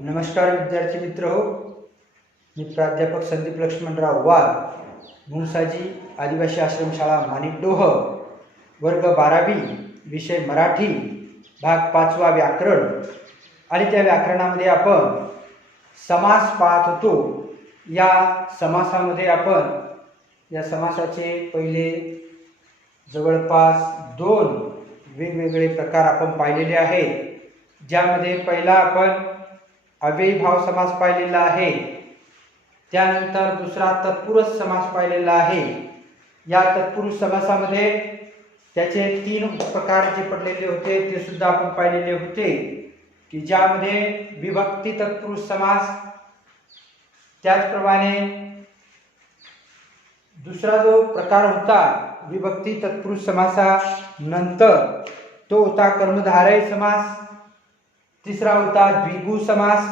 नमस्कार विद्यार्थी मित्र हो, मी प्राध्यापक संदीप लक्ष्मणराव वाघ, मुळसाजी आदिवासी आश्रमशाळा माणिकडोह, वर्ग 12वी, विषय मराठी, भाग 5वा व्याकरण. आणि त्या व्याकरणामध्ये आपण समास पाहत होतो. या समासामध्ये आपण या समासाचे पहिले जवळपास 2 वेगवेगळे प्रकार आपण पाहिलेले आहेत. ज्यामध्ये पहिला आपण अव्ययीभाव समास पाहिलेला आहे, त्यानंतर दुसरा तत्पुरुष समास पाहिलेला आहे. या तत्पुरुष समासामध्ये त्याचे 3 प्रकार जे पडलेले होते ते सुद्धा आपण पाहिलेले होते, की ज्यामध्ये विभक्ती तत्पुरुष समास, त्याचप्रमाणे दुसरा जो प्रकार होता विभक्ती तत्पुरुष समासानंतर तो होता कर्मधारय समास, तिसरा होता द्विगु समास.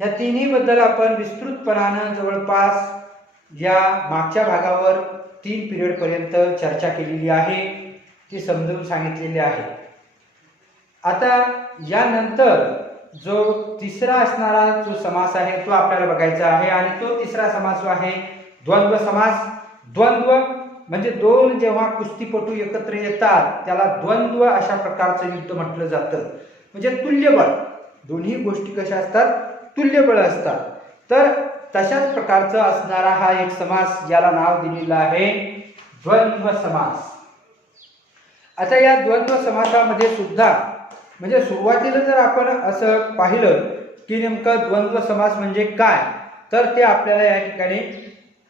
या तिन्ही बद्दल आपण विस्तृतपणाने जवळपास या मागच्या भागावर 3 पिरियड पर्यंत चर्चा केलेली आहे, ती समजून सांगितलेली आहे. आता यानंतर जो तिसरा असणारा जो समास आहे तो आपल्याला बघायचा आहे, आणि तो तिसरा समास जो आहे द्वंद्व समास. द्वंद्व म्हणजे 2 जेव्हा कुस्तीपटू एकत्र येतात त्याला द्वंद्व अशा प्रकारचं युद्ध म्हटलं जातं. म्हणजे तुल्यबळ, दोन्ही गोष्टी कशा असतात, तुल्यबळ असतात. तर तशाच प्रकारचा असणारा हा एक समास, याला नाव दिलेलं आहे द्वंद्व समास. आता या द्वंद्व समासामध्ये सुद्धा म्हणजे सुरुवातीला जर आपण असं पाहिलं की नेमकं द्वंद्व समास म्हणजे काय, तर ते आपल्याला या ठिकाणी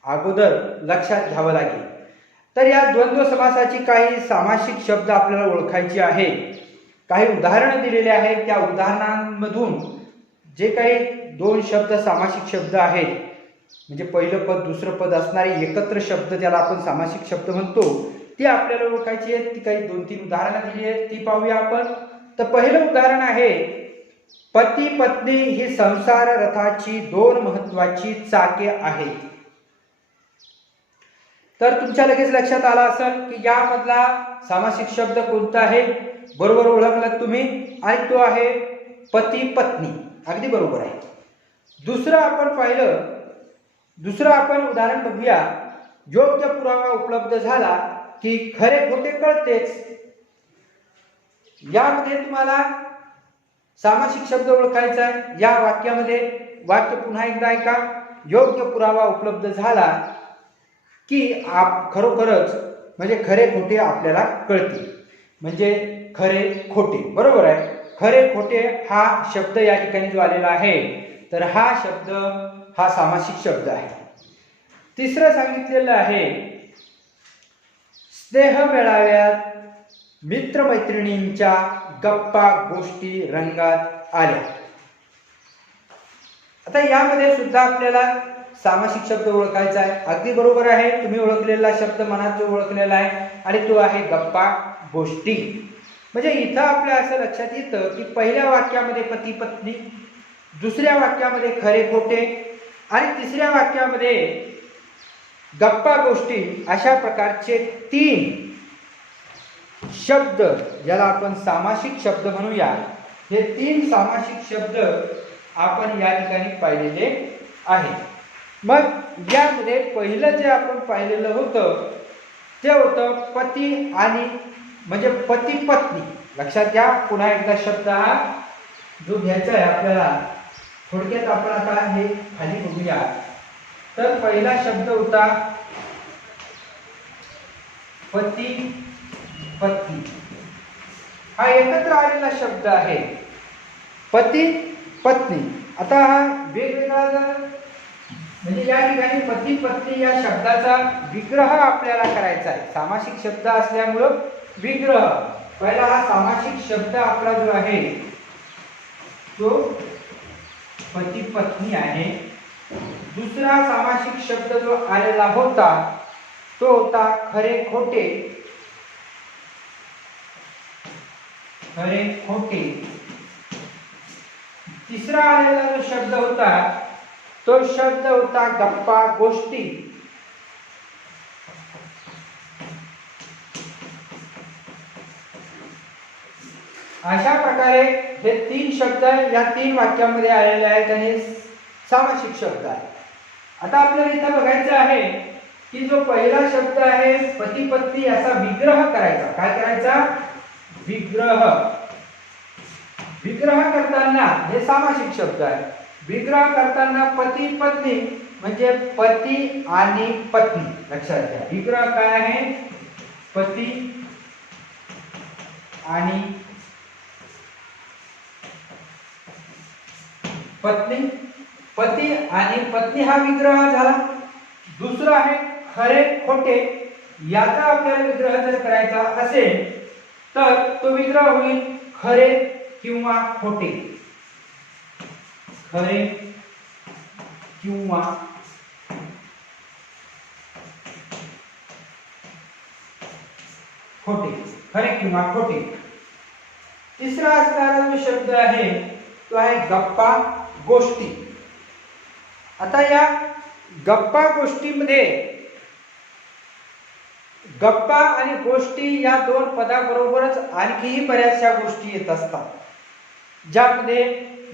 अगोदर लक्षात घ्यावं लागेल. तर या द्वंद्व समासाची काही सामासिक शब्द आपल्याला ओळखायचे आहे. काही उदाहरणं दिलेले आहेत. त्या उदाहरणांमधून जे काही 2 शब्द सामासिक शब्द आहेत, म्हणजे पहिलं पद दुसरं पद असणारे एकत्र शब्द, त्याला आपण सामासिक शब्द म्हणतो, ती आपल्याला ओळखायची आहेत. ती काही 2-3 उदाहरणं दिली आहेत, ती पाहूया आपण. तर पहिलं उदाहरण आहे, पती पत्नी ही संसार रथाची 2 महत्वाची चाके आहेत. तर तुमच्या लगेच लक्षात आला असेल की यामधला सामासिक शब्द कोणता आहे. बरोबर ओळखलात तुम्ही, आणि तो आहे पती पत्नी. अगदी बरोबर आहे. दुसरं आपण उदाहरण बघूया. योग्य पुरावा उपलब्ध झाला की खरे खोटे कळतेच. यामध्ये तुम्हाला सामासिक शब्द ओळखायचा आहे. या वाक्यामध्ये वाक्य पुन्हा एकदा ऐका. योग्य पुरावा उपलब्ध झाला की खरोखरच म्हणजे खरे खोटे आपल्याला कळते. म्हणजे खरे खोटे, बरोबर आहे. खरे खोटे हा शब्द या ठिकाणी जो आलेला आहे, तर हा शब्द हा सामासिक शब्द आहे. तिसरं सांगितलेलं आहे, स्नेह मेळाव्यात मित्रमैत्रिणींच्या गप्पा गोष्टी रंगात आल्या. आता यामध्ये सुद्धा आपल्याला सामासिक शब्द ओळखायचा आहे. अगदी बरोबर आहे. तुम्ही ओळखलेला शब्द मनात जो ओळखलेला आहे, आणि तो आहे गप्पा गोष्टी. म्हणजे इथं आपल्या असं लक्षात येतं की पहिल्या वाक्यामध्ये पती पत्नी, दुसऱ्या वाक्यामध्ये खरे खोटे, आणि तिसऱ्या वाक्यामध्ये गप्पा गोष्टी, अशा प्रकारचे 3 शब्द, ज्याला आपण सामासिक शब्द म्हणूया, हे 3 सामासिक शब्द आपण या ठिकाणी पाहिलेले आहे. मग यामध्ये पहिलं जे आपण पाहिलेलं होतं ते होतं पती आणि म्हणजे पती पत्नी. लक्षात घ्या, पुन्हा एकदा शब्द हा जो घ्यायचा आहे आपल्याला, थोडक्यात आपण आता हे खाली बघूया. तर पहिला शब्द होता पती पत्नी. हा एकत्र आलेला शब्द आहे, पती पत्नी. आता हा वेगवेगळा जर म्हणजे या ठिकाणी पती पत्नी या शब्दाचा विग्रह आपल्याला करायचा आहे. सामासिक शब्द असल्यामुळं विग्रह. पहिला हा सामासिक शब्द आपला जो आहे तो पती पत्नी आहे. दुसरा सामासिक शब्द जो आलेला होता तो होता खरे खोटे. खरे खोटे. तिसरा आलेला जो शब्द होता तो शब्द होता गप्पा गोष्टी. अशा प्रकारे हे 3 शब्द या 3 वाक्यामध्ये आलेले आहेत आणि सामासिक शब्द आहे. आता आपल्याला इथं बघायचं आहे की जो पहिला शब्द आहे पती पत्नी याचा विग्रह करायचा. काय करायचा? विग्रह. विग्रह करताना हे सामासिक शब्द आहे. विग्रह करताना पती पत्नी म्हणजे पती आणि पत्नी लक्षात घ्या. विग्रह काय आहे? पती आणि पत्नी. पती आणि पत्नी हा विग्रह झाला. दुसरा आहे खरे खोटे. याचा आपल्याला विग्रह जर करायचा असेल तर तो विग्रह होईल खरे किंवा खोटे. खरे किंवा खोटे. खरे किंवा खोटे. तिसरा असणारा जो शब्द आहे तो आहे गप्पा गोष्टी. आता या गप्पा गोष्टीमध्ये गप्पा आणि गोष्टी या 2 पदाबरोबरच आणखीही बऱ्याचशा गोष्टी येत असतात, ज्यामध्ये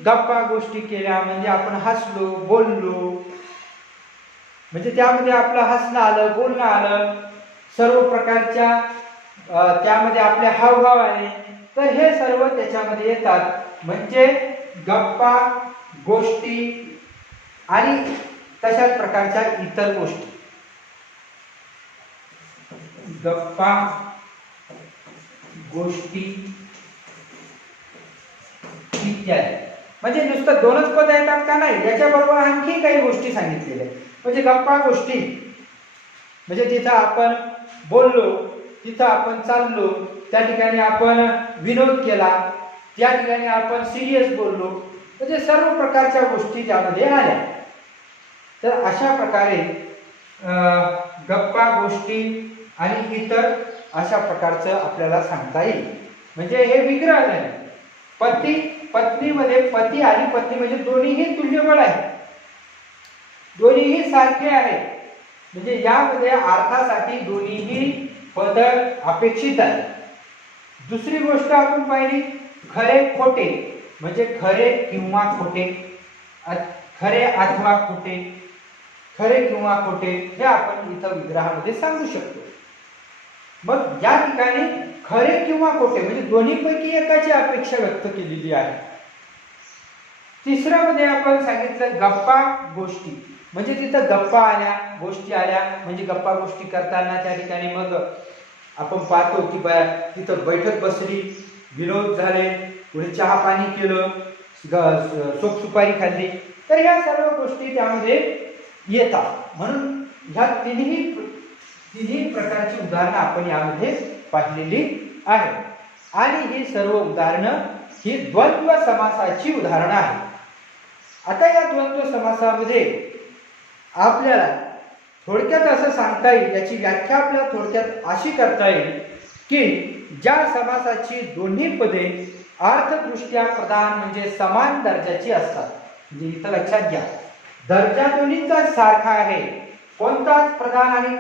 गप्पा गोष्टी केल्या म्हणजे आपण हसलो बोललो, म्हणजे त्यामध्ये आपलं हसणं आलं बोलणं आलं, सर्व प्रकारच्या त्यामध्ये आपले हावभाव आले, तर हे सर्व त्याच्यामध्ये येतात. म्हणजे गप्पा गोष्टी आणि तशाच प्रकारच्या इतर गोष्टी. गप्पा गोष्टी इत्यादी. म्हणजे नुसतं 2च पद येतात का? नाही, याच्याबरोबर आणखी काही गोष्टी सांगितलेल्या. म्हणजे गप्पा गोष्टी म्हणजे तिथं आपण बोललो, तिथं आपण चाललो, त्या ठिकाणी आपण विनोद केला, त्या ठिकाणी आपण सिरियस बोललो, म्हणजे सर्व प्रकारच्या गोष्टी त्यामध्ये आल्या. तर अशा प्रकारे गप्पा गोष्टी आणि इतर अशा प्रकारचं आपल्याला सांगता येईल. म्हणजे हे विग्रह झाले. पती पत्नीमध्ये पती आणि पत्नी म्हणजे दोन्हीही तुल्यबळ आहे, दोन्हीही सारखे आहे. म्हणजे यामध्ये अर्थासाठी दोन्हीही पद अपेक्षित आहे. दुसरी गोष्ट आपण पाहिली खरे खोटे म्हणजे खरे किंवा खोटे, खरे अथवा खोटे, खरे किंवा खोटे हे आपण इथं विग्रहामध्ये सांगू शकतो. मग या ठिकाणी खरे किंवा खोटे म्हणजे दोन्हीपैकी एकाची अपेक्षा व्यक्त केलेली आहे. तिसऱ्यामध्ये आपण सांगितलं गप्पा गोष्टी म्हणजे तिथं गप्पा आल्या गोष्टी आल्या. म्हणजे गप्पा गोष्टी करताना त्या ठिकाणी मग आपण पाहतो की तिथं बैठक बसली, विनोद झाले, पुढे चहा पाणी केलं, सोप सुपारी खाल्ली, तर ह्या सर्व गोष्टी त्यामध्ये येतात. म्हणून ह्या तिन्ही प्रकारची उदाहरणं आपण यामध्ये पाहिलेली आहेत. आणि ही सर्व उदाहरणं ही द्वंद्व समासाची उदाहरणं आहेत. आता या द्वंद्व समासामध्ये आपल्याला थोडक्यात असं सांगता येईल, याची व्याख्या आपल्याला थोडक्यात अशी करता येईल की ज्या समासाची दोन्ही पदे अर्थदृष्ट्या प्रधान म्हणजे समान दर्जाची असतात. म्हणजे इथं लक्षात घ्या, दर्जा दोन्हीचा सारखा आहे. कोणताच प्रधान आणि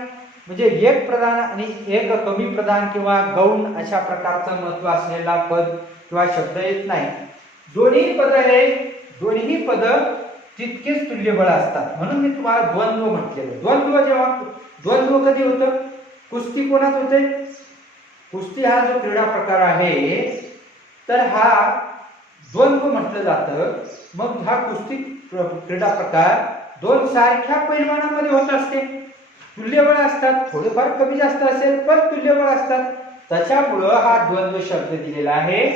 म्हणजे एक प्रधान आणि एक कमी प्रधान किंवा गौण अशा प्रकारचं महत्व असलेला पद किंवा शब्द येत नाही. दोन्ही पद तितकेच तुल्यबळ असतात. म्हणून मी तुम्हाला द्वंद्व म्हटलेलं. द्वंद्व कधी होतं? कुस्ती कोणात होते? कुस्ती हा जो क्रीडा प्रकार आहे तर हा द्वंद्व म्हटलं जातं. मग हा कुस्ती क्रीडा प्रकार 2 सारख्या पैलवानामध्ये होत असते. तुल्यबळ असतात, थोडेफार कमी जास्त असेल पण तुल्यबळ असतात. त्याच्यामुळं हा द्वंद्व शब्द दिलेला आहे.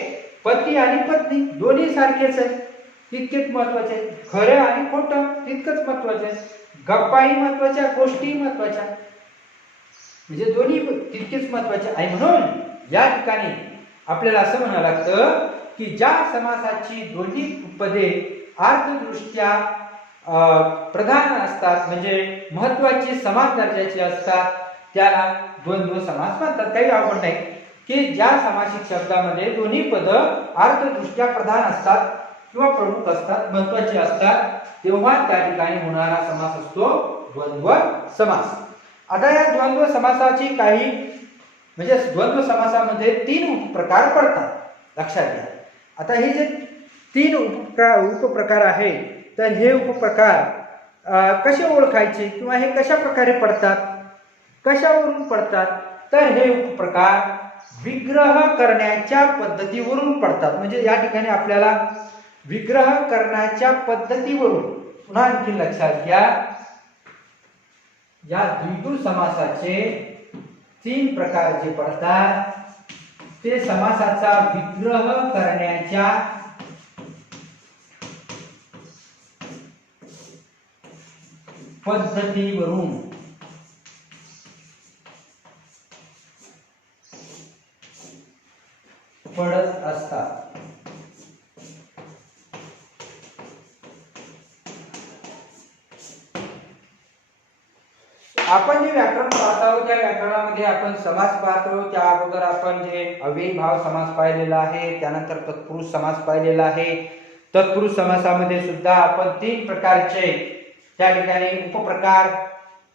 पती आणि पत्नी दोन्ही सारखेच आहे, तितकेच महत्वाचे. खरं आणि खोटं तितकंच महत्वाचे. गप्पाही महत्वाच्या, गोष्टीही महत्वाच्या, म्हणजे दोन्ही तितकेच महत्वाचे आहे. म्हणून या ठिकाणी आपल्याला असं म्हणावं लागतं की ज्या समासाची दोन्ही पदे अर्थदृष्ट्या प्रधान असतात म्हणजे महत्वाची समान दर्जाची असतात त्याला द्वंद्व समास म्हणतात. काही अवघड नाही की ज्या सामासिक शब्दामध्ये दोन्ही पद अर्थदृष्ट्या प्रधान असतात किंवा प्रमुख असतात, महत्वाचे असतात, तेव्हा त्या ठिकाणी होणारा समास असतो द्वंद्व समास. आता या द्वंद्व समासाची काही म्हणजे द्वंद्व समासामध्ये 3 प्रकार पडतात. लक्षात घ्या. आता हे जे 3 उपप्रकार आहे, तर हे उपप्रकार कसे ओळखायचे किंवा हे कशा प्रकारे पडतात, कशावरून पडतात, तर हे उपप्रकार विग्रह करण्याच्या पद्धतीवरून पडतात. म्हणजे या ठिकाणी आपल्याला विग्रह करण्याच्या पद्धतीवरून पुन्हा आणखी लक्षात घ्या, या द्विगु समासाचे 3 प्रकार जे पडतात ते समासाचा विग्रह करण्याच्या पद्धतीवरून पडत असतात. आपण जे व्याकरण पाहत आहोत त्या व्याकरणामध्ये आपण समास पाहतो. त्या अगोदर आपण जे अव्ययी भाव समास पाहिलेला आहे, त्यानंतर तत्पुरुष समास पाहिलेला आहे. तत्पुरुष समासामध्ये सुद्धा आपण 3 प्रकारचे त्या ठिकाणी उपप्रकार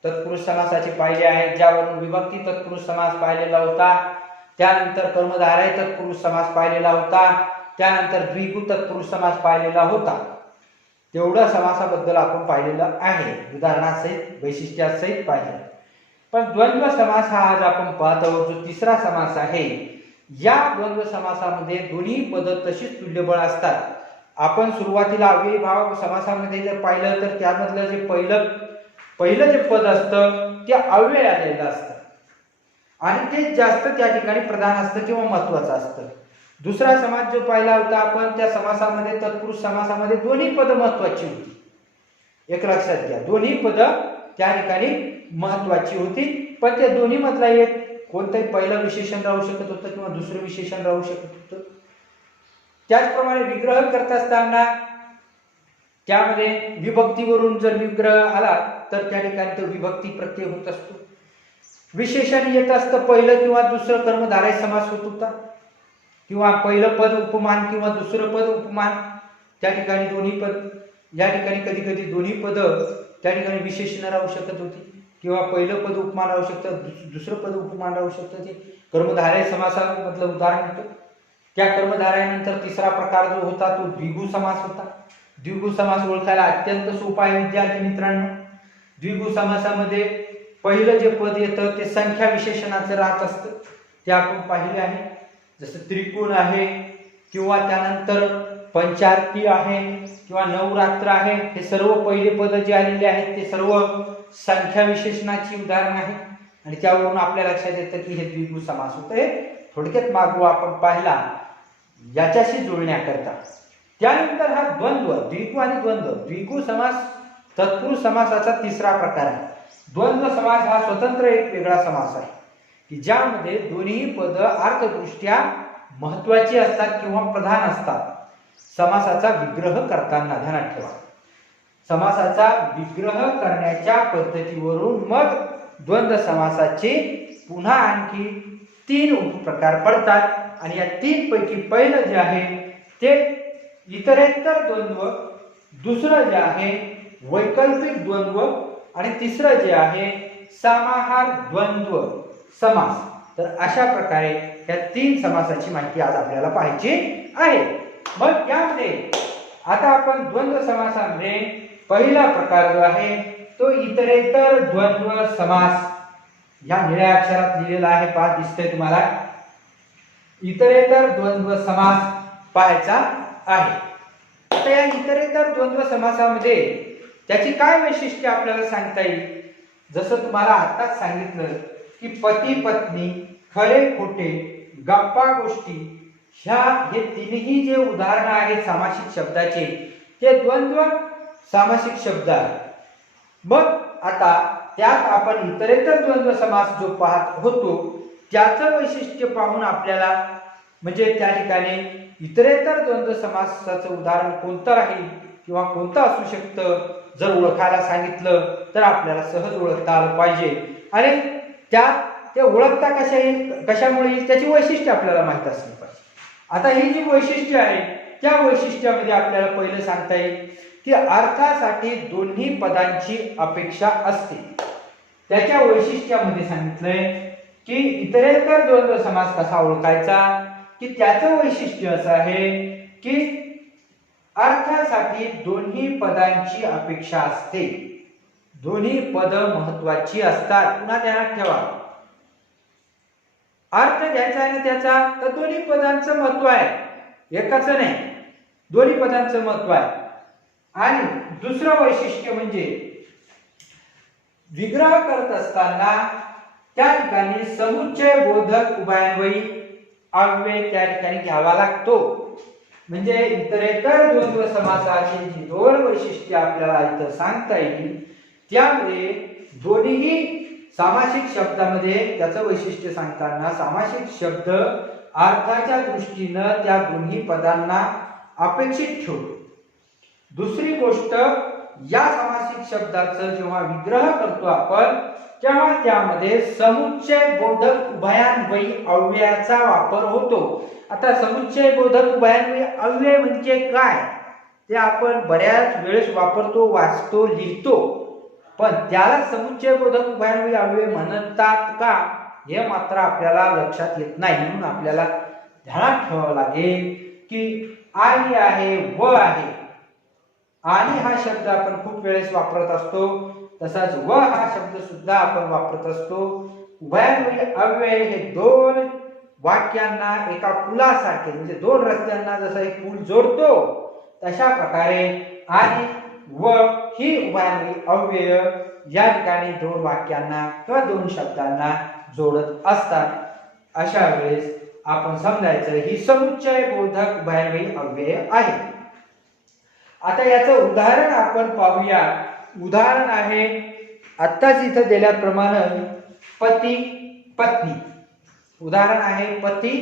तत्पुरुष समासाचे पाहिले आहेत, ज्यावरून विभक्ती तत्पुरुष समास पाहिलेला होता, त्यानंतर कर्मधारय तत्पुरुष समास पाहिलेला होता, त्यानंतर द्विगु तत्पुरुष समास पाहिलेला होता. तेवढं समासाबद्दल आपण पाहिलेलं आहे, उदाहरणासहित वैशिष्ट्यासहित पाहिजे. पण द्वंद्व समास हा आज आपण पाहत आहोत, जो तिसरा समास आहे. या द्वंद्व समासामध्ये दोन्ही पद तशीच तुल्यबळ असतात. आपण सुरुवातीला अव्ययी भाव समासामध्ये जर पाहिलं तर त्यामधलं जे पहिलं जे पद असतं ते अव्यय आलेलं असतं आणि ते जास्त त्या ठिकाणी प्रधान असतं किंवा महत्वाचं असतं. दुसरा समास जो पाहिला होता आपण, त्या समासामध्ये तत्पुरुष समासामध्ये दोन्ही पद महत्वाची होती. एक लक्षात घ्या, दोन्ही पद त्या ठिकाणी महत्वाची होती, पण त्या दोन्ही मधला एक कोणतंही पहिलं विशेषण राहू शकत होतं किंवा दुसरं विशेषण राहू शकत होतं. त्याचप्रमाणे विग्रह करत असताना त्यामध्ये विभक्तीवरून जर विग्रह आला तर त्या ठिकाणी तो विभक्ती प्रत्यय होत असतो. विशेषण येत असतं पहिलं किंवा दुसरं कर्मधारय समास होत होता, किंवा पहिलं पद उपमान किंवा दुसरं पद उपमान. त्या ठिकाणी दोन्ही पद, या ठिकाणी कधी कधी दोन्ही पद त्या ठिकाणी विशेषण राहू शकत होती, किंवा पहिलं पद उपमान राहू शकतं, दुसरं पद उपमान राहू शकतं. ते कर्मधारय समासामधलं उदाहरण होतं. त्या कर्मधारयानंतर तिसरा प्रकार जो होता तो द्विगु समास होता. द्विगु समास ओळखायला अत्यंत सोपा आहे विद्यार्थी मित्रांनो. द्विगु समासामध्ये पहिलं जे पद येतं ते संख्या विशेषणाचं राहत असतं, ते आपण पाहिले आहे. जसं त्रिकोण आहे किंवा त्यानंतर पंचारती आहे किंवा नवरात्र आहे, हे सर्व पहिले पद जे आलेले आहेत ते सर्व संख्या विशेषणाची उदाहरण आहे. आणि त्यावरून आपल्या लक्षात येतं की हे द्विगु समास होतं. हे थोडक्यात मागू आपण पाहिला याच्याशी जुळण्याकरता. त्यानंतर हा द्वंद्व, द्विगु आणि द्वंद्व. द्विगु समास तत्पुरुष समासाचा तिसरा प्रकार आहे. द्वंद्व समास हा स्वतंत्र एक वेगळा समास आहे की ज्यामध्ये दोन्ही पद अर्थदृष्ट्या महत्वाची असतात किंवा प्रधान असतात. समासाचा विग्रह करताना ध्यानात ठेवा, समासाचा विग्रह करण्याच्या पद्धतीवरून मग द्वंद्व समासाचे पुन्हा आणखी 3 उपप्रकार पडतात. आणि या 3 पैकी पहिलं जे आहे ते इतरेतर द्वंद्व, दुसरं जे आहे वैकल्पिक द्वंद्व आणि तिसरं जे आहे समाहार द्वंद्व समास. तर अशा प्रकारे या 3 समासाची माहिती आज आपल्याला पाहायची आहे. मग यामध्ये आता आपण द्वंद्व समासामध्ये पहिला प्रकार जो आहे तो इतरेतर द्वंद्व समास. या निळ्या अक्षरात लिहिलेला आहे, पहा दिसतंय तुम्हाला. इतरेतर द्वंद्व समास पाहायचा आहे. आता या इतरेतर द्वंद्व समासामध्ये त्याची काय वैशिष्ट्ये आपल्याला सांगता येईल. जसं तुम्हाला आताच सांगितलं की पती पत्नी, खरे खोटे, गप्पा गोष्टी, हे तिन्ही जे उदाहरण आहेत सामासिक शब्दाचे ते द्वंद्व सामासिक शब्द आहेत. मग आता त्यात आपण इतरेतर द्वंद्व समास जो पाहत होतो त्याचं वैशिष्ट्य पाहून आपल्याला म्हणजे त्या ठिकाणी इतरेतर द्वंद्व समासाचं उदाहरण कोणतं राहील किंवा कोणतं असू शकतं जर ओळखायला सांगितलं तर आपल्याला सहज ओळखता आलं पाहिजे. आणि त्यात ते ओळखता कशामुळे त्याची वैशिष्ट्य आपल्याला माहित असली पाहिजे. आता ही जी वैशिष्ट्य आहे त्या वैशिष्ट्यामध्ये आपल्याला पहिलं सांगता येईल की अर्थासाठी दोन्ही पदांची अपेक्षा असते. त्याच्या वैशिष्ट्यामध्ये सांगितलंय की इतरेतर द्वंद्व समास कसा ओळखायचा, की त्याचं वैशिष्ट्य असं आहे की अर्थासाठी दोन्ही पदांची अपेक्षा असते. दोन्ही पद महत्वाची असतात. पुन्हा ध्यानात ठेवा, अर्थ घ्यायचा आहे ना त्याचा, तर दोन्ही पदांचं महत्व आहे, एकाच नाही, दोन्ही पदांचं महत्व आहे. आणि दुसरं वैशिष्ट्य म्हणजे विग्रह करत असताना त्या ठिकाणी समुच्चय बोधक उभयान्वयी अव्यय त्या ठिकाणी घ्यावा लागतो. म्हणजे इतरेतर द्वंद्व समासाची जी दोन वैशिष्ट्ये आपल्याला इथं सांगता येईल, त्यामध्ये दोन्हीही सामासिक शब्दामध्ये त्याचं वैशिष्ट्य सांगताना सामासिक शब्द अर्थाच्या दृष्टीनं त्या दोन्ही पदांना अपेक्षित ठेवतो. दुसरी गोष्ट, या सामासिक शब्दाचं जेव्हा विग्रह करतो आपण, तेव्हा त्यामध्ये समुच्चय बोधक उभयान्वयी अव्ययाचा वापर होतो. आता समुच्चय बोधक उभयान्वयी अव्यय म्हणजे काय ते आपण बऱ्याच वेळेस वापरतो, वाचतो, लिहितो, पण त्याला समुच्चय बोधक उभयान्वयी अव्यय म्हणतात का हे मात्र आपल्याला लक्षात येत नाही. म्हणून आपल्याला ध्यानात ठेवावं लागेल की आणि आहे व आहे. आणि हा शब्द आपण खूप वेळेस वापरत असतो, तसाच व हा शब्द सुद्धा आपण वापरत असतो. उभयान्वयी अव्यय हे दोन वाक्यांना एका पुलासारखे, म्हणजे दोन रस्त्यांना जसं एक पूल जोडतो तशा प्रकारे आणि व ही उभयान्वयी अव्यय या ठिकाणी दोन वाक्यांना किंवा दोन शब्दांना जोडत असतात. अशा वेळेस आपण समजायचं ही समुच्चय बोधक उभयान्वयी अव्यय आहे. आता याचं उदाहरण आपण पाहूया. उदाहरण आहे आत्ताच इथं दिल्याप्रमाणे पती पत्नी. उदाहरण आहे पती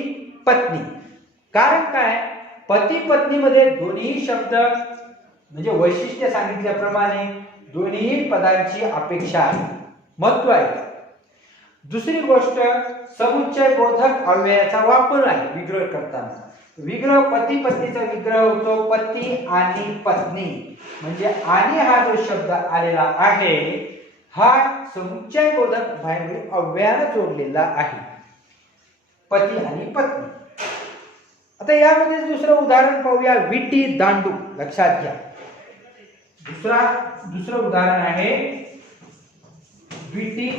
पत्नी. कारण काय, पती पत्नी मध्ये दोन्ही शब्द म्हणजे वैशिष्ट्य सांगितल्याप्रमाणे दोन्ही पदांची अपेक्षा आहे, महत्व आहे. दुसरी गोष्ट, समुच्चय बोधक अव्ययाचा वापर आहे विग्रह करताना. विग्रह पती पत्नीचा विग्रह होतो पती आणि पत्नी, म्हणजे आणि हा जो शब्द आलेला आहे हा समुच्चय बोधक उभयान्वयी अव्ययाने जोडलेला आहे, पती आणि पत्नी. आता यामध्ये दुसरं उदाहरण पाहूया, विटी दांडू. लक्षात घ्या, दुसरं उदाहरण आहे विटी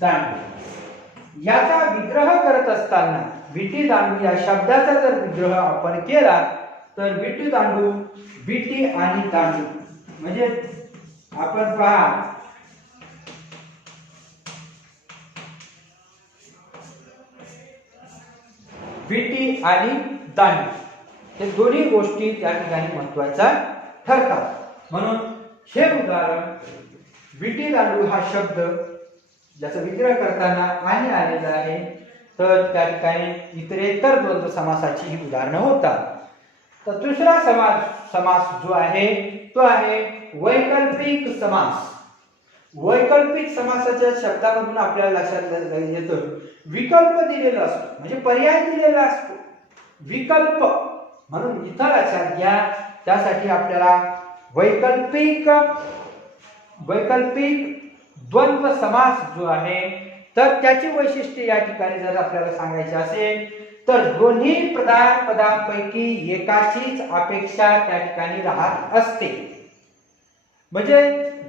दांडू. याचा विग्रह करत असताना विटी दांडू या शब्दाचा जर विग्रह आपण केला तर विटी दांडू, विटी आणि दांडू, म्हणजे आपण पहा विटी आणि दांडू हे दोन्ही गोष्टी त्या ठिकाणी महत्वाच्या ठरतात. म्हणून हे उदाहरण विटी दांडू हा शब्द ज्याचा विग्रह करताना आणि आलेला आहे, तर त्या ठिकाणी इतरेतर द्वंद्व समासाची ही उदाहरणं होतात. तर दुसरा समास जो आहे तो आहे वैकल्पिक समास. वैकल्पिक समासाच्या शब्दामधून आपल्याला लक्षात येतं विकल्प दिलेला असतो, म्हणजे पर्याय दिलेला असतो, विकल्प. म्हणून इथं लक्षात घ्या, त्यासाठी आपल्याला वैकल्पिक द्वंद्व समास जो आहे तर त्याची वैशिष्ट्ये या ठिकाणी जर आपल्याला सांगायची असेल तर दोन्ही प्रधान पदांपैकी एकाचीच अपेक्षा त्या ठिकाणी राहत असते. म्हणजे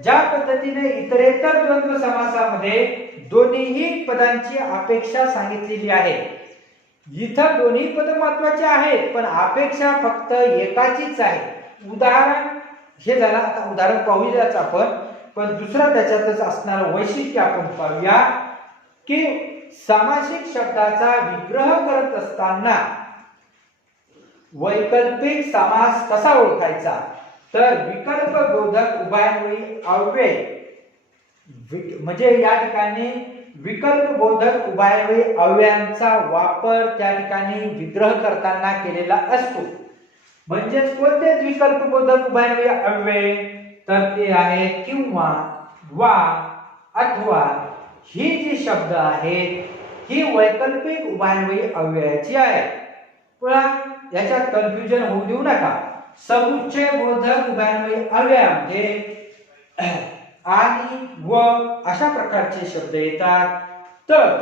ज्या पद्धतीने इतरेतर द्वंद्व समासामध्ये दोन्हीही पदांची अपेक्षा सांगितलेली आहे, इथं दोन्ही पद महत्वाचे आहेत पण अपेक्षा फक्त एकाचीच आहे. उदाहरण हे झालं, आता उदाहरण पाहूयाच आपण, पण दुसरा त्याच्यातच असणारं वैशिष्ट्य आपण पाहूया की सामासिक शब्दाचा विग्रह करत असताना वैकल्पिक समास कसा ओळखायचा, तर विकल्प बोधक उभयान्वयी अव्यय, म्हणजे या ठिकाणी विकल्प बोधक उभयान्वयी अव्ययांचा वापर त्या ठिकाणी विग्रह करताना केलेला असतो. म्हणजेच कोणते विकल्प बोधक उभयान्वयी अव्यय, तर ते आहे किंवा, वा, अथवा. ही जी शब्द आहेत ही वैकल्पिक उभयान्वयी अव्ययाची आहे. पुन्हा याच्यात कन्फ्युजन होऊ देऊ नका. समुच्चय बोधक उभयान्वयी अव्ययामध्ये आणि व अशा प्रकारचे शब्द येतात, तर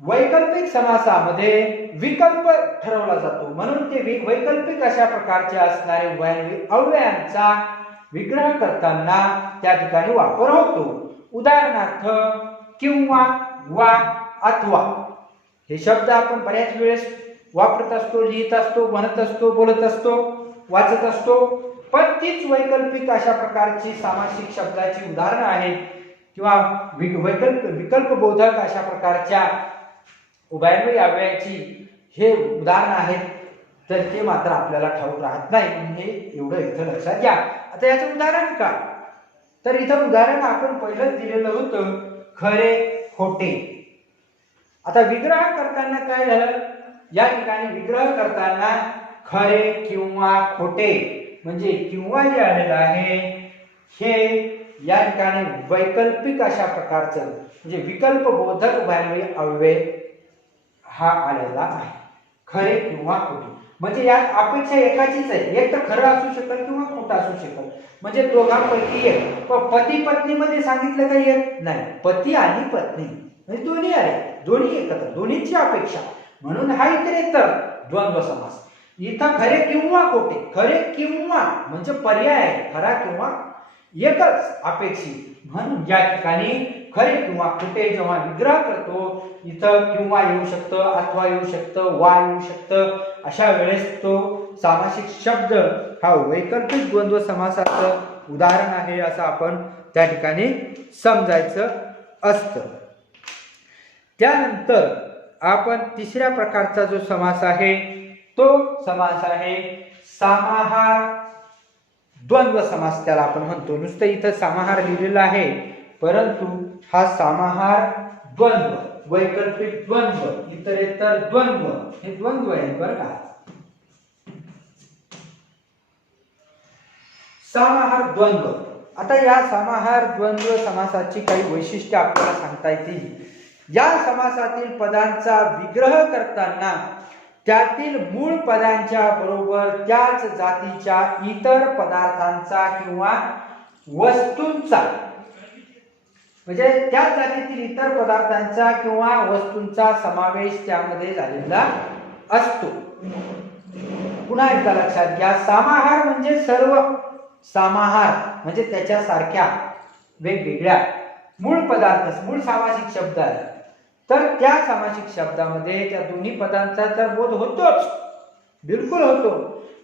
वैकल्पिक समासामध्ये विकल्प ठरवला जातो, म्हणून ते वैकल्पिक अशा प्रकारचे असणारे अव्ययांचा विग्रह करताना त्या ठिकाणी वापर होतो. उदाहरणार्थ किंवा, वा, अथवा हे शब्द आपण बऱ्याच वेळेस वापरत असतो, लिहित असतो, म्हणत असतो, बोलत असतो, वाचत असतो. पण तीच वैकल्पिक अशा प्रकारची सामासिक शब्दाची उदाहरणं आहेत किंवा विकल्प बोधक अशा प्रकारच्या उभयन्वयी अव्ययाची हे उदाहरण आहेत, तर ते मात्र आपल्याला ठाऊक राहत नाही. हे एवढं इथं लक्षात घ्या. आता याचं उदाहरण काय, तर इथं उदाहरण आपण पहिलं दिलेलं होतं, खरे खोटे. आता विग्रह करताना काय झालं, या ठिकाणी विग्रह करताना खरे किंवा खोटे म्हणजे किंवा जे आलेलं आहे हे या ठिकाणी वैकल्पिक अशा प्रकारचं म्हणजे विकल्प बोधक उभयन्वयी अव्यय हा आलेला आहे. खरे किंवा खोटे म्हणजे यात अपेक्षा एकाचीच आहे, एक तर खरं असू शकत किंवा खोटं असू शकत, म्हणजे दोघांपैकी एक. पण पती पत्नीमध्ये सांगितलं काही येत नाही, पती आणि पत्नी म्हणजे दोन्ही आहे, दोन्ही एकत्र, दोन्हीची अपेक्षा, म्हणून हा इतरेतर द्वंद्व समास. इथं खरे किंवा खोटे, खरे किंवा म्हणजे पर्याय आहे, खरा किंवा एकच अपेक्षित, म्हणून या ठिकाणी खरे किंवा खोटे जेव्हा विग्रह करतो, इथं किंवा येऊ शकतं, अथवा येऊ शकतं, वा येऊ शकतं. अशा वेळेस तो सामासिक शब्द हा वैकल्पिक द्वंद्व समासाचं उदाहरण आहे असं आपण त्या ठिकाणी समजायचं असतं. त्यानंतर आपण तिसऱ्या प्रकारचा जो समास आहे तो समास आहे समाहार द्वंद्व समास, त्याला आपण म्हणतो. नुसतं इथं समाहार लिहिलेला आहे, परंतु हा समाहार द्वंद्व, वैकल्पिक द्वंद्व, इतरेतर द्वंद्व, हे द्वंद्व आहे बरं का. समाहार द्वंद्व. आता या समाहार द्वंद्व समासाची काही वैशिष्ट्ये आपल्याला सांगता येतील. या समासातील पदांचा विग्रह करताना त्यातील मूळ पदांच्या बरोबर त्याच जातीच्या इतर पदार्थांचा किंवा वस्तूंचा म्हणजे त्याच जातीतील इतर पदार्थांचा किंवा वस्तूंचा समावेश त्यामध्ये झालेला असतो. पुन्हा एकदा लक्षात घ्या, समाहार म्हणजे सर्व समाहार म्हणजे त्याच्यासारख्या वेगवेगळ्या मूळ पदार्थ, मूळ सामासिक शब्द आहे, तर त्या सामासिक शब्दामध्ये त्या दोन्ही पदांचा तर बोध होतोच, बिलकुल होतो,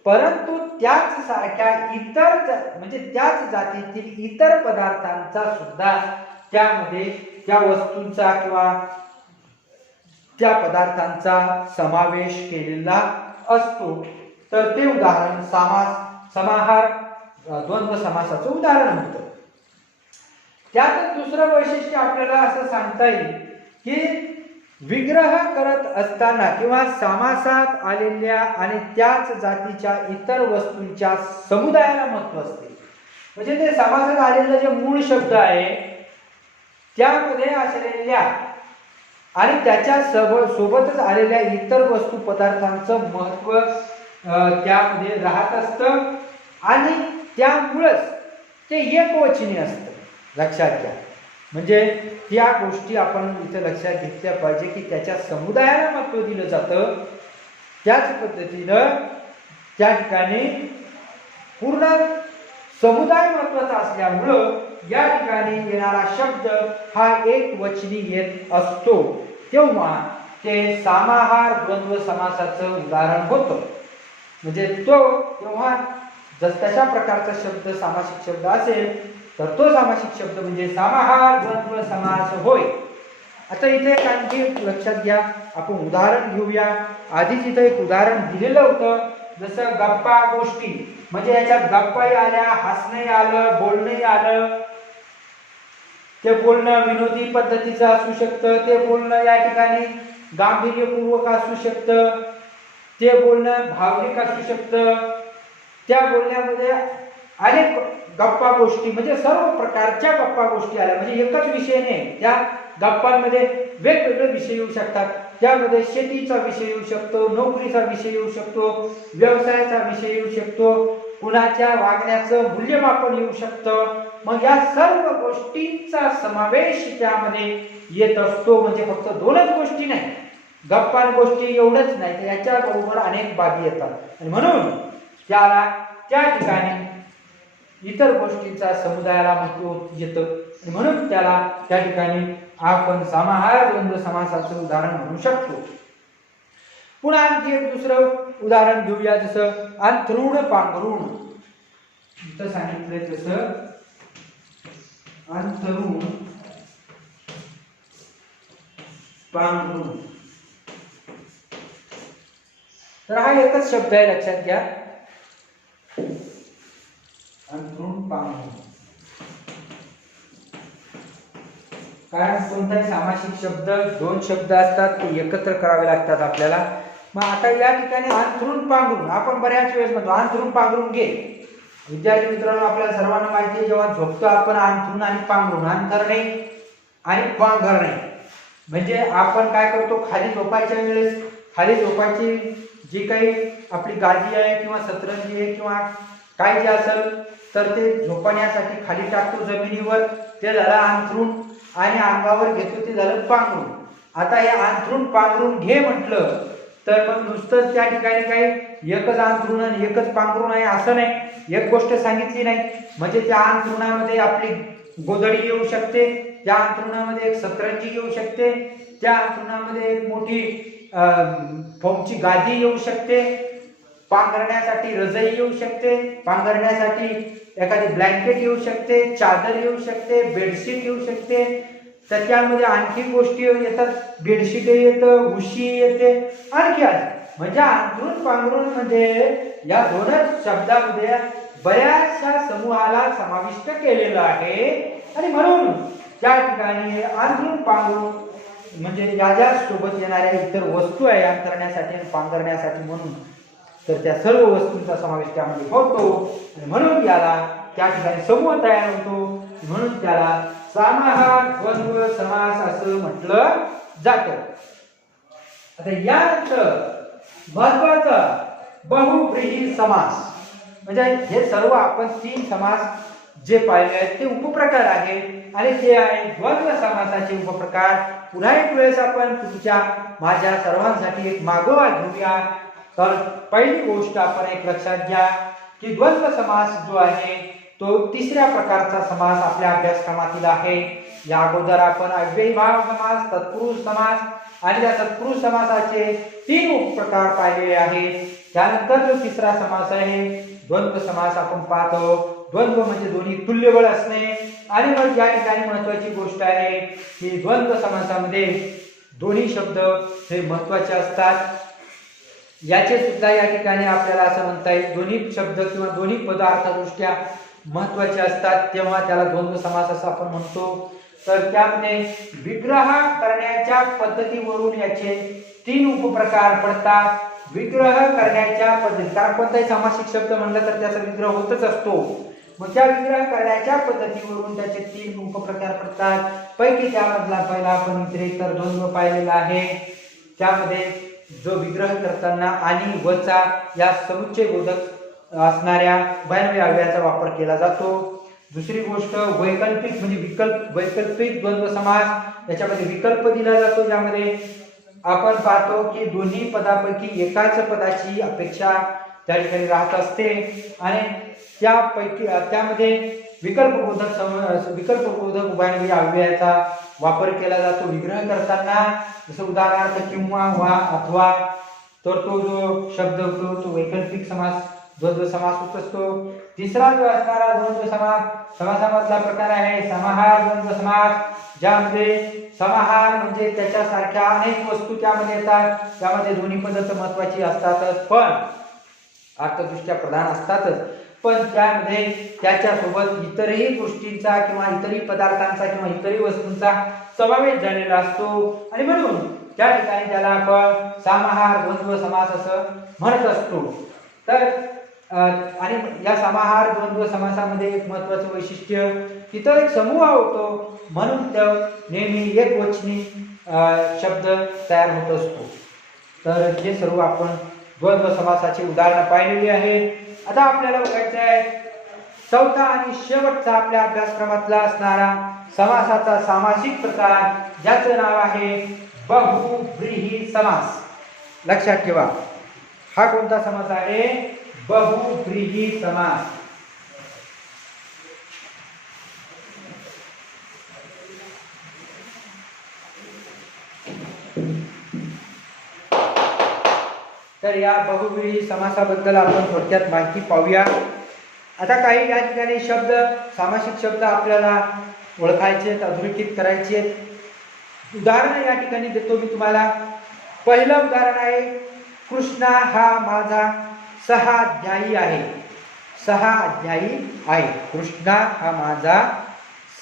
परंतु त्याच सारख्या इतर म्हणजे त्याच जातीतील इतर पदार्थांचा सुद्धा त्यामध्ये त्या वस्तूंचा किंवा त्या पदार्थांचा समावेश केलेला असतो. तर ते उदाहरण समाहार द्वंद्व समासाचं उदाहरण होतं. त्यात दुसरं वैशिष्ट्य आपल्याला असं सांगता येईल की विग्रह करत असताना किंवा समासात आलेल्या आणि त्याच जातीच्या इतर वस्तूंच्या समुदायाला महत्व असते. म्हणजे ते समासात आलेलं जे मूळ शब्द आहे त्यामध्ये असलेल्या आणि त्याच्या सोबतच आलेल्या इतर वस्तू पदार्थांचं महत्व त्यामध्ये राहत असतं आणि त्यामुळंच ते एकवचनी असतं. लक्षात घ्या, म्हणजे त्या गोष्टी आपण इथे लक्षात घेतल्या पाहिजे की त्याच्या समुदायाला महत्व दिलं जातं. त्याच पद्धतीनं त्या ठिकाणी पूर्ण समुदाय महत्वाचा असल्यामुळं या ठिकाणी येणारा शब्द हा एक वचनी येत असतो, तेव्हा ते समाहार द्वंद्व समासाचं उदाहरण होतं. म्हणजे तो तेव्हा तशा प्रकारचा शब्द सामासिक शब्द असेल तर तो सामासिक शब्द म्हणजे समाहार द्वंद्व समास होय. आता इथे एक आणखी लक्षात घ्या, आपण उदाहरण घेऊया. आधीच इथं एक उदाहरण दिलेलं होतं, जसं गप्पा गोष्टी, म्हणजे याच्यात गप्पाही आल्या, हसणंही आलं, बोलणंही आलं. ते बोलणं विनोदी पद्धतीचं असू शकतं, ते बोलणं या ठिकाणी गांभीर्यपूर्वक असू शकतं, ते बोलणं भावनिक असू शकतं. त्या बोलण्यामध्ये अनेक गप्पा गोष्टी म्हणजे सर्व प्रकारच्या गप्पा गोष्टी आल्या, म्हणजे एकच विषय नाही, त्या गप्पांमध्ये वेगवेगळे विषय येऊ शकतात. त्यामध्ये शेतीचा विषय येऊ शकतो, नोकरीचा विषय येऊ शकतो, व्यवसायाचा विषय येऊ शकतो, कुणाच्या वागण्याचं मूल्यमापन येऊ शकतं, मग या सर्व गोष्टींचा समावेश त्यामध्ये येत असतो. म्हणजे फक्त दोनच गोष्टी नाही, गप्पा गोष्टी एवढंच नाही, तर याच्या बरोबर अनेक बाबी येतात आणि म्हणून त्याला त्या ठिकाणी इतर गोष्टींचा समुदायाला महत्व येतं आणि म्हणून त्याला त्या ठिकाणी आपण समाहार द्वंद्व समासाचं उदाहरण म्हणू शकतो. पुन्हा आणखी एक दुसरं उदाहरण घेऊया, जसं अंथरुण पांघरुण. इथं सांगितलंय तसं अंथरुण पांघरुण. तर हा एकच शब्द आहे, लक्षात घ्या, अंथरुण पांघरुण. कारण कोणताही सामासिक शब्द दोन शब्द असतात ते एकत्र करावे लागतात आपल्याला. मग आता या ठिकाणी अंथरुण पांघरुण आपण बऱ्याच वेळेस म्हणतो अंथरुण पांघरुण घे. विद्यार्थी मित्रांनो, आपल्याला सर्वांना माहिती आहे, जेव्हा झोपतो आपण अंथरुण आणि पांघरुण, अंथरणे आणि पांघरणे. म्हणजे आपण काय करतो, खाली झोपायच्या वेळेस खाली झोपायची जी काही आपली गादी आहे किंवा सतरंजी आहे किंवा काय जे असेल तर ते झोपण्यासाठी खाली टाकतो जमिनीवर, ते झालं अंथरुण, आणि अंगावर घेतो ते झालं पांघरुण. आता हे अंथरुण पांघरुण घे म्हटलं तर मग नुसतं त्या ठिकाणी काही एकच अंथरुण आणि एकच पांघरुण आहे असं नाही, एक गोष्ट सांगितली नाही. म्हणजे त्या अंथरुणामध्ये आपली गोधडी येऊ शकते, त्या अंथरुणामध्ये एक सतरंजी येऊ शकते, त्या अंथरुणामध्ये एक मोठी फोमची गादी येऊ शकते, पांघरण्यासाठी रजई येऊ शकते, पांघरण्यासाठी एखादी ब्लँकेट येऊ शकते, चादर येऊ शकते, बेडशीट येऊ शकते. तर त्यामध्ये आणखी गोष्टी येतात, बेडशीट येतं, उशी येते, आणखी आहे. म्हणजे अंथरुण पांघरुण म्हणजे या दोनच शब्दामध्ये बऱ्याचशा समूहाला समाविष्ट केलेलं आहे. आणि म्हणून त्या ठिकाणी अंथरुण पांघरुण म्हणजे या सोबत येणाऱ्या इतर वस्तू आहे अंथरण्यासाठी आणि पांघरण्यासाठी म्हणून, तर त्या सर्व वस्तूंचा समावेश त्यामध्ये होतो आणि म्हणून याला त्या ठिकाणी समूह तयार होतो. म्हणून त्याला समाहार द्वंद्व समास असं म्हटलं जातं. आता यानंतर महत्वाचा बहुव्रीही समास. म्हणजे हे सर्व आपण तीन समास जे पाहिले आहेत ते उपप्रकार आहेत आणि ते आहे द्वंद्व समासाचे उपप्रकार. पुन्हा एक वेळेस आपण तुमच्या माझ्या सर्वांसाठी एक मागोवा घेऊया. तर पहिली गोष्ट आपण एक लक्षात घ्या की द्वंद्व समास जो आहे तो तिसऱ्या प्रकारचा समास आपल्या अभ्यासक्रमातील आहे. या अगोदर आपण अव्ययीभाव समास, तत्पुरुष समास आणि त्या तत्पुरुष समासाचे तीन उपप्रकार पाहिलेले आहेत. त्यानंतर जो तिसरा समास आहे द्वंद्व समास आपण पाहतो. द्वंद्व म्हणजे दोन्ही तुल्यबळ असणे. आणि मग या ठिकाणी महत्वाची गोष्ट आहे की द्वंद्व समासामध्ये दोन्ही शब्द हे महत्वाचे असतात. याचे सुद्धा या ठिकाणी आपल्याला असं म्हणता येईल दोन्ही शब्द किंवा दोन्ही पदार्थदृष्ट्या महत्वाचे असतात, तेव्हा त्याला द्वंद्व समास असं आपण म्हणतो. तर त्यामध्ये विग्रह करण्याच्या पद्धतीवरून याचे तीन उपप्रकार पडतात. विग्रह करण्याच्या पद्धती, कारण कोणताही सामासिक शब्द म्हणलं तर त्याचा विग्रह होतच असतो. मग त्या विग्रह करण्याच्या पद्धतीवरून त्याचे तीन उपप्रकार पडतात. पैकी त्यामधला पहिला आपण इतरेतर द्वंद्व पाहिलेला आहे. त्यामध्ये जो विग्रह करताना आणि वचा या समुच्चय बोधक असणाऱ्या उभयन्वयी अव्ययाचा वापर केला जातो. दुसरी गोष्ट वैकल्पिक म्हणजे वैकल्पिक द्वंद्व समास. याच्यामध्ये विकल्प दिला जातो, ज्यामध्ये आपण पाहतो की दोन्ही पदापैकी एकाच पदाची अपेक्षा त्या ठिकाणी राहत असते आणि त्यापैकी त्यामध्ये विकल्पबोधक उभयन्वयी अव्ययाचा वापर केला जातो विग्रह करताना. जसं उदाहरणार्थ किंवा, वा, अथवा. तर तो जो शब्द होतो तो वैकल्पिक समास द्वंद्व समास होत असतो. तिसरा जो असणारा द्वंद्व समासामधला प्रकार आहे समाहार द्वंद्व समास, ज्यामध्ये समाहार म्हणजे त्याच्यासारख्या अनेक वस्तू त्यामध्ये येतात. त्यामध्ये दोन्ही पद्धत महत्वाची असतातच, पण अर्थदृष्ट्या प्रधान असतातच, पण त्यामध्ये त्याच्यासोबत इतरही गोष्टींचा किंवा इतरही पदार्थांचा किंवा इतरही वस्तूंचा समावेश झालेला असतो आणि म्हणून त्या ठिकाणी त्याला आपण समाहार द्वंद्व समास असं म्हणत असतो. तर आणि या समाहार द्वंद्व समासामध्ये एक महत्वाचं वैशिष्ट्य, तिथं एक समूह होतो म्हणून तो नेहमी एकवचनी शब्द तयार होत असतो. तर हे सर्व आपण द्वंद्व समासाची उदाहरणं पाहिलेली आहेत. आता आपल्याला बघायचं आहे चौथा आणि शेवटचा आपल्या अभ्यासक्रमातला असणारा समासाचा सामासिक प्रकार, ज्याचं नाव आहे बहुव्रीही समास. लक्षात ठेवा, हा कोणता समास आहे? बहुव्रीही समास. तर या बहुव्रीही समासाबद्दल आपण थोडक्यात माहिती पाहूया. आता काही या ठिकाणी शब्द, सामासिक शब्द आपल्याला ओळखायचे आहेत, अधोरेखित करायचे आहेत. उदाहरण या ठिकाणी देतो मी तुम्हाला. पहिलं उदाहरण आहे, कृष्णा हा माझा 6 अध्यायी आहे. 6 अध्यायी आहे. कृष्णा हा माझा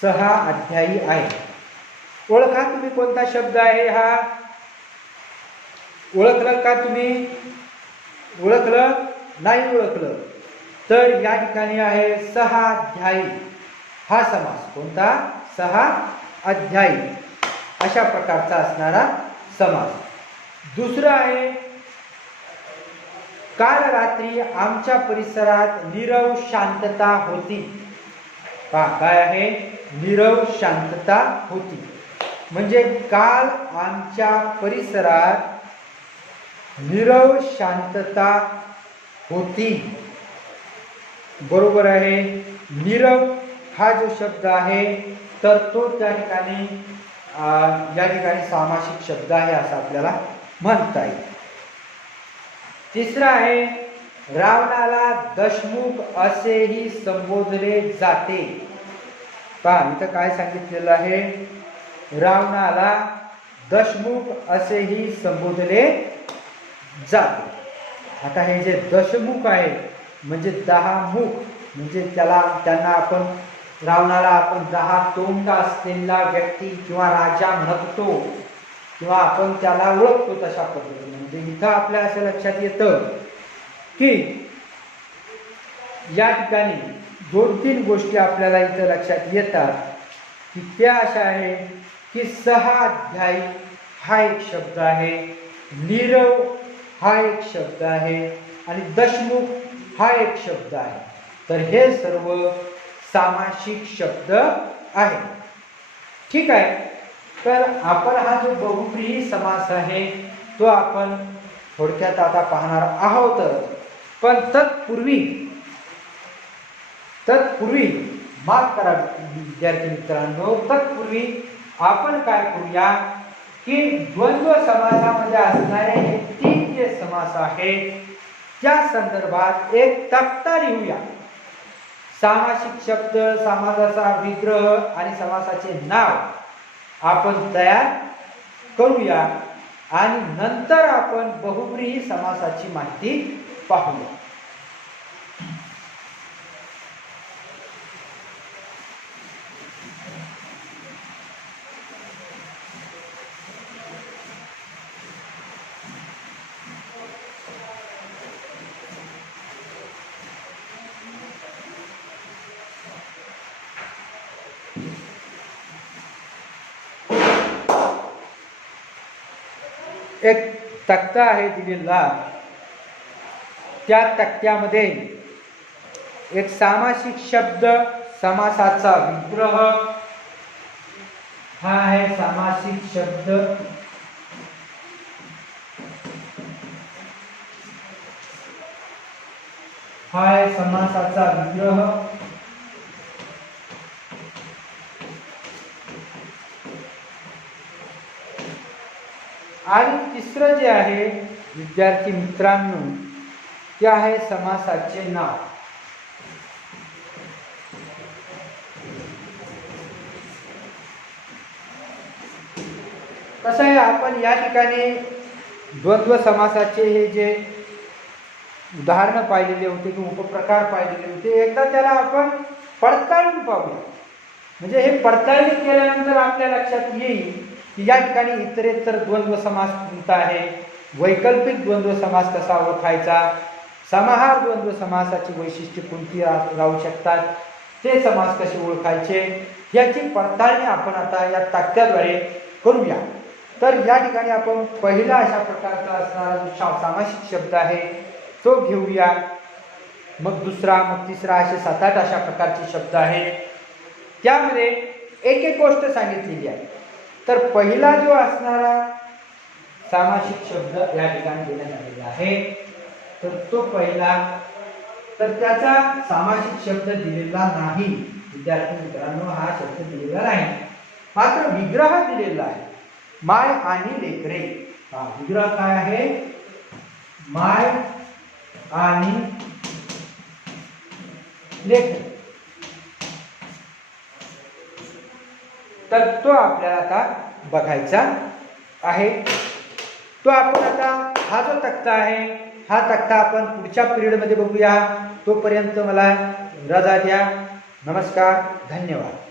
6 अध्यायी आहे. ओळखा तुम्ही कोणता शब्द आहे हा? ओळखलं का तुम्ही? ओळखलं? नाही ओळखलं तर या ठिकाणी आहे 6 अध्यायी हा समास. कोणता? 6 अध्यायी अशा प्रकारचा असणारा समास. दुसरं आहे, काल रात्री आमच्या परिसरात नीरव शांतता होती. पहा काय आहे? नीरव शांतता होती. म्हणजे काल आमच्या परिसरात नीरव शांतता होती. बरोबर आहे. नीरव हा जो शब्द आहे तर तो त्या ठिकाणी या ठिकाणी सामासिक शब्द आहे असं आपल्याला म्हणता येईल. तिसरा आहे, रावणाला दशमुख असेही संबोधले जाते. पहा इथं काय सांगितलेलं आहे? रावणाला दशमुख असेही संबोधले जाते. आता हे जे दशमुख आहे म्हणजे 10 मुख, म्हणजे त्यांना आपण रावणाला आपण 10 तोंड असलेला व्यक्ती किंवा राजा म्हणतो किंवा आपण त्याला ओळखतो तशा पद्धतीने. म्हणजे इथं आपल्या असं लक्षात येतं की या ठिकाणी 2-3 गोष्टी आपल्याला इथं लक्षात येतात की त्या अशा आहे की 6 अध्यायी हा एक शब्द आहे, नीरव हा एक शब्द आहे आणि दशमुख हा एक शब्द आहे. तर हे सर्व सामासिक शब्द आहे. ठीक आहे. तर आपण हा जो बहुव्रीही समास आहे तो आपण थोडक्यात आता पाहणार आहोत. पण तत्पूर्वी माफ करा विद्यार्थी मित्रांनो, तत्पूर्वी आपण काय करूया की द्वंद्व समासामध्ये असणारे हे 3 जे समास आहेत त्या संदर्भात एक तक्ता लिहूया. सामासिक शब्द, समासाचा विग्रह आणि समासाचे नाव आपण तयार करूया आणि नंतर आपण बहुव्रीही समासाची माहिती पाहूया. एक तक्ता आहे दिलेला. त्या तक्त्यामध्ये एक सामासिक शब्द, समासाचा विग्रह हा आहे सामासिक शब्द, हा आहे समासाचा विग्रह आणि तिसरं जे आहे विद्यार्थी मित्रांनो ते आहे समासाचे नाव. कसं आहे, आपण या ठिकाणी द्वंद्व समासाचे हे जे उदाहरणं पाहिलेले होते किंवा उपप्रकार पाहिलेले होते, एकदा त्याला आपण पडताळून पाहूया. म्हणजे हे पडताळणी केल्यानंतर आपल्या लक्षात येईल की या ठिकाणी इतरेतर द्वंद्व समास कोणता आहे, वैकल्पिक द्वंद्व समास कसा ओळखायचा, समाहार द्वंद्व समासाची वैशिष्ट्ये कोणती राहू शकतात, ते समास कसे ओळखायचे, याची पडताळणी आपण आता या तक्त्याद्वारे करूया. तर या ठिकाणी आपण पहिला अशा प्रकारचा असणारा जो सामासिक शब्द आहे तो घेऊया. मग दुसरा, मग तिसरा, असे 7-8 अशा प्रकारचे शब्द आहेत. त्यामध्ये एक एक गोष्ट सांगितलेली आहे. तर पहिला जो असणारा सामासिक शब्द या ठिकाणी देण्यात आलेला आहे, तर तो पहिला, तर त्याचा सामासिक शब्द दिलेला नाही. विद्यार्थी मित्रांनो, हा शब्द दिलेला नाही, मात्र विग्रह दिलेला आहे. माय आणि लेकरे. हा विग्रह काय आहे? माय आणि लेकरे. तर तो आपल्याला आता बघायचा आहे. तो आपण आता, हा जो तक्ता आहे, हा तक्ता आपण पुढच्या पिरियडमध्ये बघूया. तोपर्यंत मला रजा द्या. नमस्कार, धन्यवाद.